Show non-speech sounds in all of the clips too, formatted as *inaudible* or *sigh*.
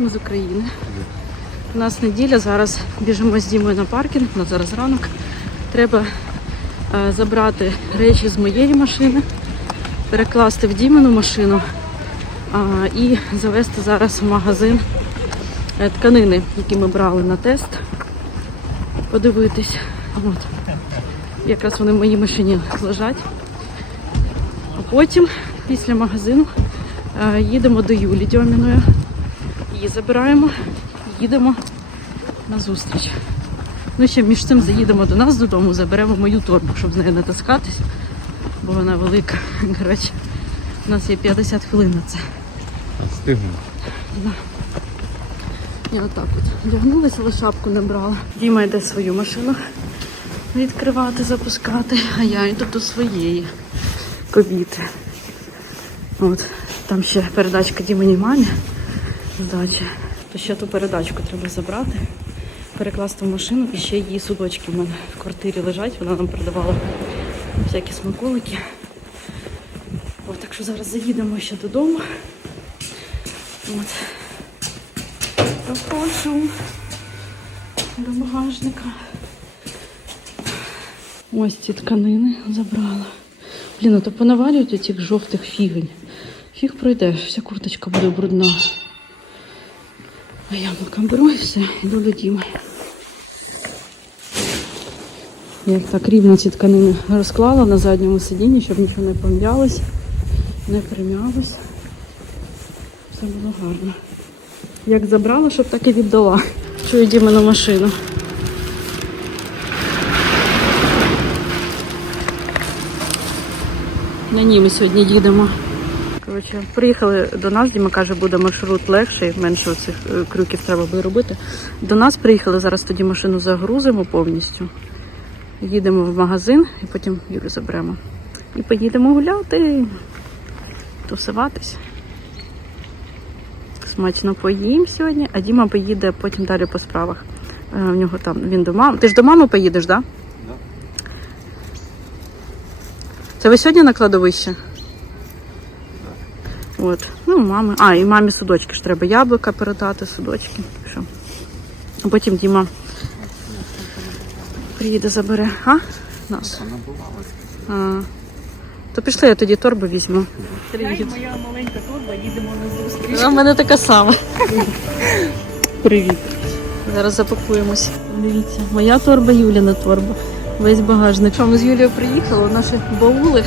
Ми з України. У нас неділя, зараз біжимо з Дімою на паркінг, у нас зараз ранок. Треба е, забрати речі з моєї машини, перекласти в Дімину машину і завести зараз в магазин е, тканини, які ми брали на тест. Подивитись. От. Якраз вони в моїй машині лежать. А потім, після магазину, е, їдемо до Юлі Дьоміної. Її забираємо, їдемо на зустріч. Ну, ще між цим заїдемо до нас додому, заберемо мою торбу, щоб з нею не таскатись, бо вона велика. *laughs* Коротше, у нас є 50 хвилин на це. Встигнемо. Я отак от вдягнулася, але шапку не брала. Діма йде свою машину відкривати, запускати, а я йду до своєї ковіти. От, там ще передачка Діманій мамі здачі. То ще ту передачку треба забрати, перекласти в машину і ще її судочки в мене в квартирі лежать. Вона нам продавала всякі смаколики. От, так що зараз заїдемо ще додому. От. Проходжу до багажника. Ось ці тканини забрала. Блін, а то понавалюють оцих жовтих фігень. Фіг пройдеш, вся курточка буде брудна. А я поки беру і все, йду до Діми. Я так рівно ці тканини розклала на задньому сидінні, щоб нічого не пом'ялось, не прим'ялось. Все було гарно. Як забрала, щоб так і віддала. Чую Дімину машину. На ній ми сьогодні їдемо. Коротше, приїхали до нас, Діма каже, буде маршрут легший, менше цих крюків треба буде робити. До нас приїхали, зараз тоді машину загрузимо повністю. Їдемо в магазин і потім Юлю заберемо. І поїдемо гуляти, тусуватись. Смачно поїм сьогодні, а Діма поїде потім далі по справах. Е, В нього там він до мами. Ти ж до мами поїдеш, так? Да? Да. Це ви сьогодні на кладовище? От. Ну, мами. А, і мамі судочки ж треба яблука передати, судочки. Що. А потім Діма приїде, забере. А? Нас. Вона. А. То пішли, я тоді торбу візьму. Привіт. Моя маленька торба, їдемо на зустріч. А в мене така сама. Привіт. Зараз запакуємось. Дивіться, моя торба, Юліна торба. Весь багажник. Що ми з Юлією приїхали, наші баули.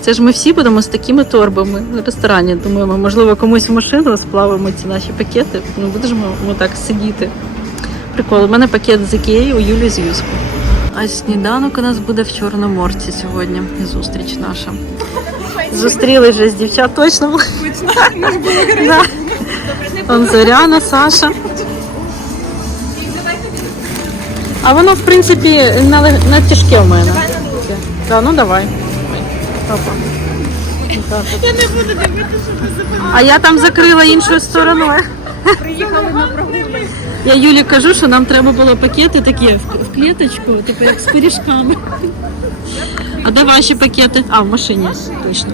Це ж ми всі будемо з такими торбами в ресторані. Думаємо, можливо, комусь в машину сплавимо ці наші пакети. Ну будемо ми так сидіти. Прикол, у мене пакет з Ікеї, у Юлі з Юску. А сніданок у нас буде в Чорноморці сьогодні. Зустріч наша. Зустріли вже з дівчат точно. Да. Зоряна, Саша. А воно, в принципі, на, тяжке в мене. Ну давай. Опа. Я не буду дивитися, що А я там закрила іншою стороною. приїхали на прогулянку. Я Юлі кажу, що нам треба було пакети такі в, клеточку, типу як з пиріжками. А де ваші пакети? А, в машині. Точно.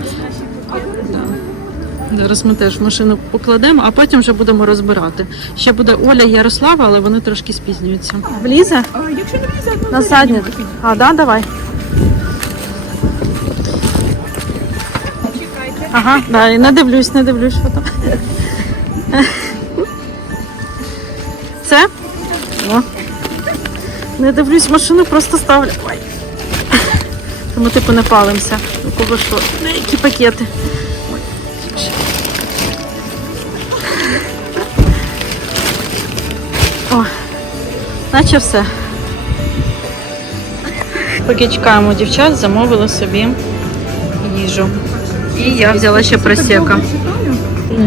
Зараз ми теж машину покладемо, а потім вже будемо розбирати. Ще буде Оля і Ярослава, але вони трошки спізнюються. Влізе? Якщо не влізе, то На заднє. А, да, давай. Ага, да, і не дивлюсь, не дивлюсь, там. Це? О. Не дивлюсь, машину просто ставлю. Ой. Тому типу не палимося. У кого що? Ну, які пакети. О, наче все. Поки чекаємо дівчат, замовили собі їжу. І я взяла ще просека.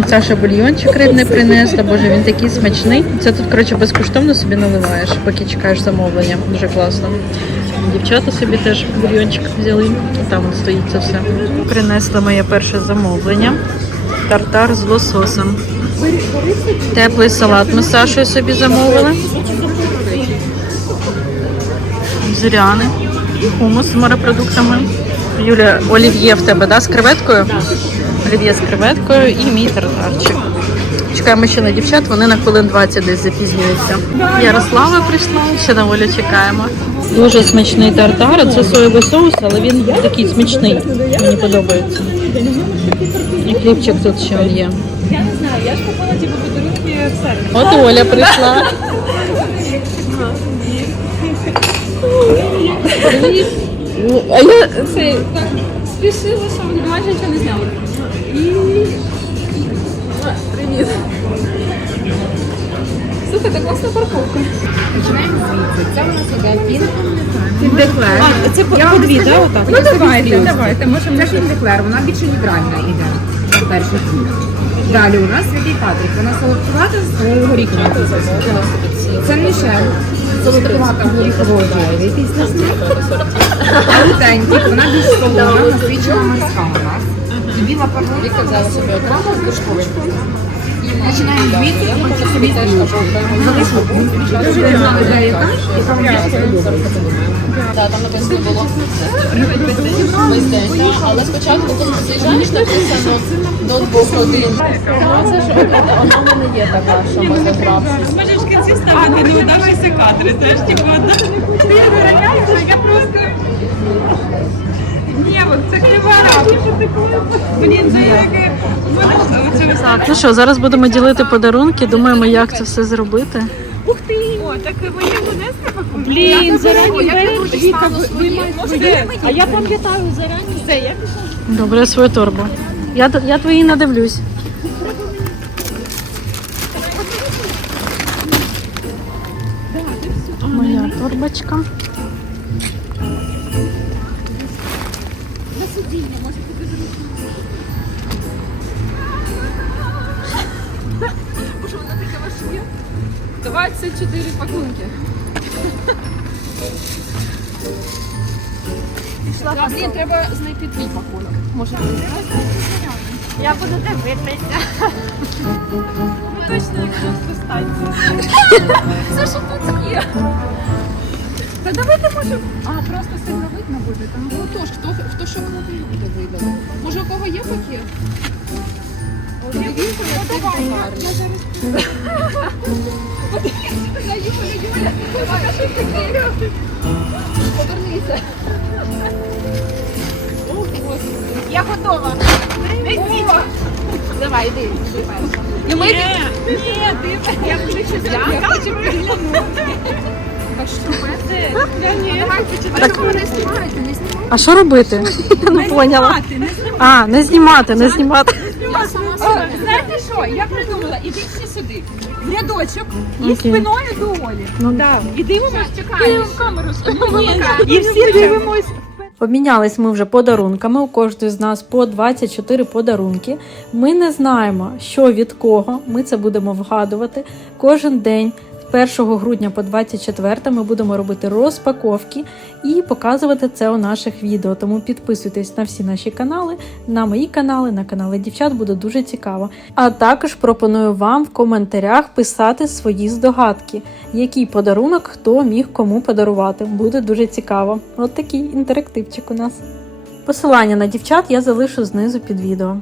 Саша бульйончик рибний принесла, боже, він такий смачний. Це тут, коротше, безкоштовно собі наливаєш, поки чекаєш замовлення. Дуже класно. Дівчата собі теж бульйончик взяли. Там стоїть це все. Принесла моє перше замовлення. Тартар з лососом. Теплий салат ми з Сашою собі замовили. Зоряни. Хумус з морепродуктами. Юля, олів'є в тебе, да, з креветкою? Олів'є з креветкою і мій тартарчик. чекаємо ще на дівчат, вони на хвилин 20 десь запізнюються. Ярослава прийшла, ще на волю чекаємо. Дуже смачний тартар. Це соєвий соус, але він такий смачний. Мені подобається. І хлібчик тут ще є. Я не знаю, я ж купила типу подарунки в сервіс. От Оля прийшла. *laughs* А я це так спішила, що майже нічого не зняла. І... А, Привіт. Слухай, так класна парковка. Починаємо звідси. Це у нас іде фіндеклер. А, це по, по дві, так? Отак? Ну давайте, давайте. Можемо. Це фіндеклер, вона більше нейтральна іде. Перший фільм. Далі у нас святий Патрик. Вона солодкувата з горіховим. Це Мішель. Солодкувата горіхової джеві після смаку. Аутентик, вона більш солона, насичена морська у з дошкочку. Починаємо звідси хочу собі стрілочку. Залишимо. Дуже там написано було весь день, але спочатку, коли ти заїжджаєш, написано до двох годин. Ну, це ж вона в мене є така, що ми забрав. Можеш в кінці ставити неудавшися кадри, знаєш, типу, одна. Ти вироняєш, а я просто... Ні, це кривара. Блін, це яке... Так, ну що, зараз будемо ділити подарунки. Думаємо, як це все зробити. Ух ти! О, так мені не треба Блін, зарані Віка, ви можете... А я пам'ятаю зарані. Все, я Добре, свою торбу. Я, я твої надивлюсь. Моя торбочка. Двадцять чотири пакунки. А, блін, треба знайти твій пакунок. Може, Я буду дивитися. Ну точно, якщо достатньо. Це що тут є? Та давайте може. А, просто сильно видно буде. Там ну тож, хто, хто що кладе, буде видно. Може, у кого є такі? На Юля, Юля, покажи такі. Повернися. Я готова. Візьміть. Давай, йди, ми... Ні, ти, я щось Я хочу *laughs* пригляну. Що Ви не знімаєте, не знімаєте. А що робити? Я не поняла. А, не знімати, не знімати. Я сама себе. Знаєте що? Я придумала, ідіть всі сюди. В рядочок і Окей. спиною до Олі. Ну, І дивимося, Чекаємо. камеру. І всі дивимось. Обмінялись ми вже подарунками. У кожної з нас по 24 подарунки. Ми не знаємо, що від кого. Ми це будемо вгадувати. Кожен день 1 грудня по 24 ми будемо робити розпаковки і показувати це у наших відео. Тому підписуйтесь на всі наші канали, на мої канали, на канали дівчат буде дуже цікаво. А також пропоную вам в коментарях писати свої здогадки, який подарунок хто міг кому подарувати. Буде дуже цікаво. От такий інтерактивчик у нас. Посилання на дівчат я залишу знизу під відео.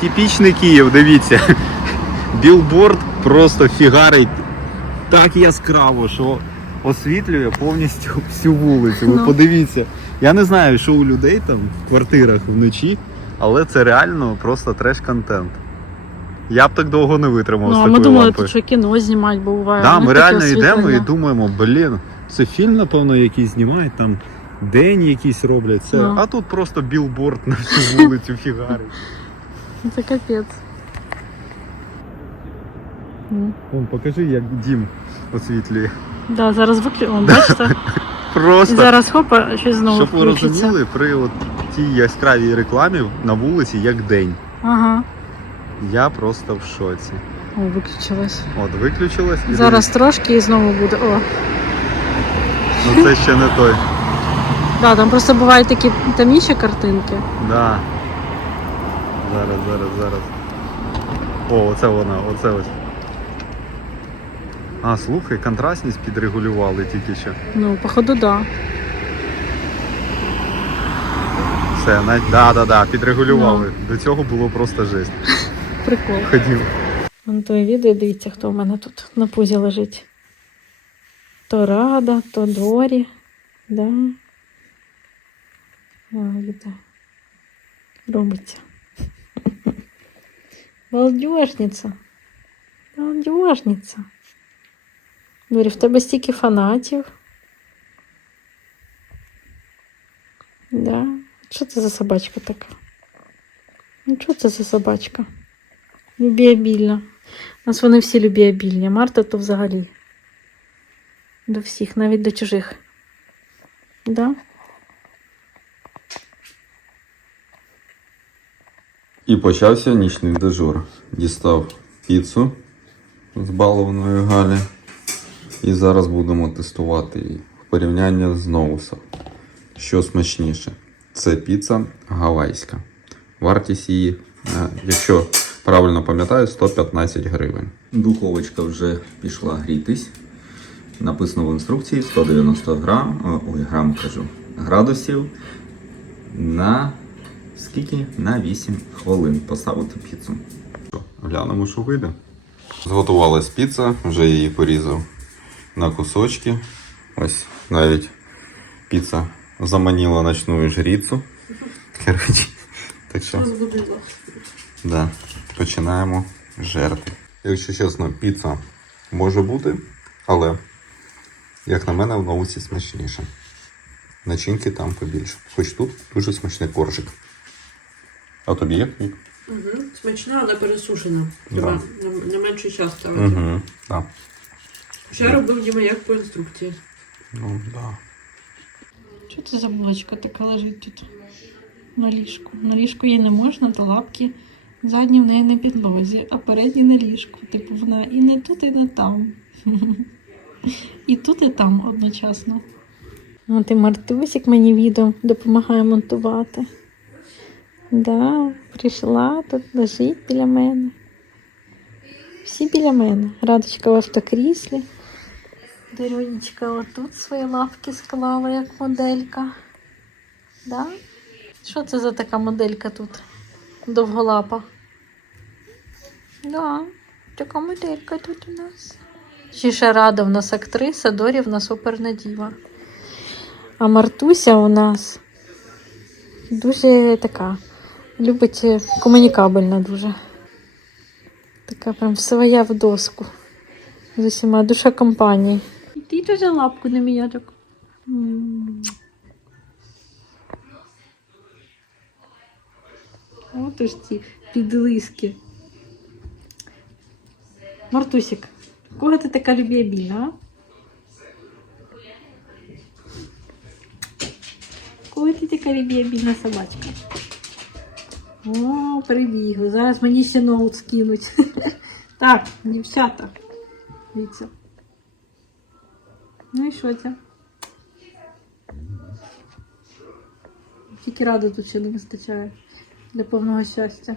Типічний Київ, дивіться. Білборд просто фігарить так яскраво, що освітлює повністю *laughs* всю вулицю. Ви Ну. подивіться. Я не знаю, що у людей там в квартирах вночі, але це реально просто треш-контент. Я б так довго не витримав з Ну, а такою ми думали, лампою. тут що кіно знімати, бо буває. Да, ми реально йдемо і думаємо, блін, це фільм, напевно, якийсь знімають, там день якийсь роблять. Це... Ну. А тут просто білборд на всю вулицю фігарить. *laughs* Це капець. Вон, покажи, як дім освітлює. Да, зараз виключимо, бачите? *laughs* І зараз хопа, щось знову щоб ви включиться. розуміли, при от тій яскравій рекламі на вулиці як день. Ага. Я просто в шоці. О, виключилось. От, виключилось і Зараз трошки і знову буде. О. дивись. Ну це ще не той. *laughs* Да, там просто бувають такі темніші картинки. Да. Зараз, зараз, зараз. О, оце вона, оце ось. А, слухай, контрастність підрегулювали тільки що. Ну, походу, да. Все, на... да, да, да, підрегулювали. Ну. До цього було просто жесть. *laughs* Прикол. Ходів. Монтує відео, дивіться, хто в мене тут на пузі лежить. То Рада, то Дорі. Да. Відео. Робиться. *laughs* Балдежниця. Балдежниця. Дорі, в тебе стільки фанатів. Да. Що це за собачка така? Ну, що це за собачка? Любіабільна. У нас вони всі любіабільні. Марта то взагалі. До всіх, навіть до чужих. Да? І почався нічний дежур. Дістав піцу з балованої Галі. І зараз будемо тестувати її в порівнянні з ноусом. Що смачніше? Це піца гавайська. Вартість її, е, якщо правильно пам'ятаю, 115 гривень. Духовочка вже пішла грітись. Написано в інструкції 190 грам, ой, грам кажу, градусів на скільки? На 8 хвилин поставити піцу. Глянемо, що вийде. Зготувалась піца, вже її порізав на кусочки. Ось навіть піца заманила ночну жріцу. Коротше, так що. Да, починаємо жерти. Якщо чесно, піца може бути, але, як на мене, в ноуці смачніше. Начинки там побільше. Хоч тут дуже смачний коржик. А тобі як? Угу. Смачна, але пересушена. Да. Треба на, на менший час ставити. Угу. Так. Ще робив Діма як по інструкції. Ну, да. Що це за булочка така лежить тут на ліжку? На ліжку їй не можна, то лапки задні в неї на підлозі, а передні на ліжку. Типу вона і не тут, і не там. І тут, і там одночасно. От і Мартусик мені відео допомагає монтувати. Да, прийшла, тут лежить біля мене. Всі біля мене. Радочка в автокріслі. Дарюнечка отут свої лавки склала як моделька. Да? Що це за така моделька тут? Довголапа. Да, така моделька тут у нас. Ще рада в нас актриса, Дорі в нас оперна діва. А Мартуся у нас дуже така. Любить комунікабельна дуже. Така прям своя в доску. З усіма душа компанії. І ти теж лапку на мене так. М. От ж ці підлиски. Мартусик, кого ти така любіабільна, а? Кого ти така любіабільна собачка? О, прибігли. Зараз мені ще ноут скинуть. *laughs* Так, дівчата. Дивіться. Ну і що це? Тільки ради тут ще не вистачає для повного щастя.